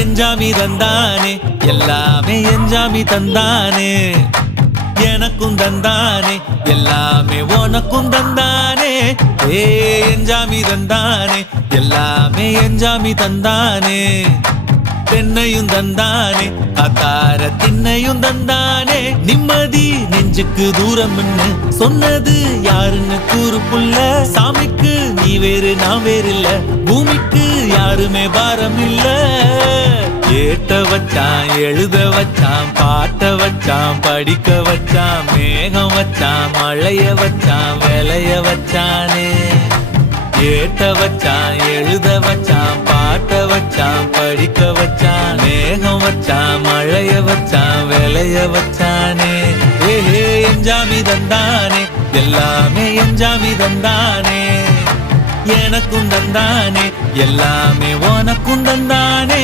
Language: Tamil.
எஞ்சாமி தந்தானே எல்லாமே எஞ்சாமி தந்தானே எனக்கும் தந்தானே எல்லாமே உனக்கும் தந்தானே ஏ எஞ்சாமி தந்தானே எல்லாமே எஞ்சாமி தந்தானே தென்னையும் தந்தானே அத்தார திண்ணையும் தந்தானே நிம்மதி நெஞ்சுக்கு தூரம் சொன்னது யாருன்னு கூறு புள்ள சாமிக்கு நீ வேறு நான் வேறு இல்ல பூமிக்கு யாருமே பாரம் இல்ல ஏட்ட வச்சான் எழுத வச்சான் பாட்ட வச்சான் படிக்க வச்சான் மேகம் வச்சான் மழைய வச்சான் விளைய வச்சானே ஏட்ட வச்சான் எழுத வச்சான் பாட்ட வச்சான் படிக்க வச்சான் மேகம் வச்சான் மழைய வச்சான் விளைய வச்சானே ஏ எஞ்சாமி தந்தானே எல்லாமே எஞ்சாமி தந்தானே எனக்கும் தந்தானே எல்லாமே உனக்கும் தந்தானே